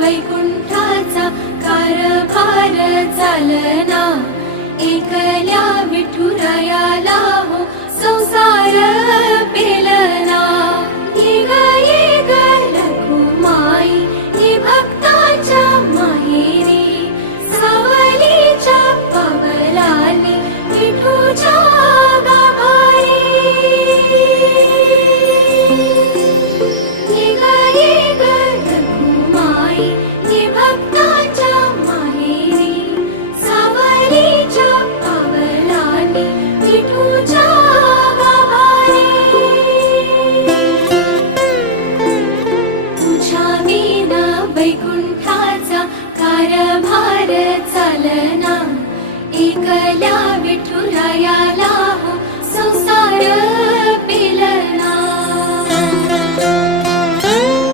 वैकुंठाचा कारभार चालना, एकल्या विठुरायाला हो संसार पेलना। येग येग रखुमाई ही भक्ताच्या माहेरी, सावलीच्या पावलांनी विठूच्या गाभारी। येग येग रखुमाई ही भक्ताच्या माहेरी, सावलीच्या पावलांनी विठूच्या गाभारी। तुझ्या विना वैकुंठाचा कारभार चालना, एकल्या विठुरायाला हो संसार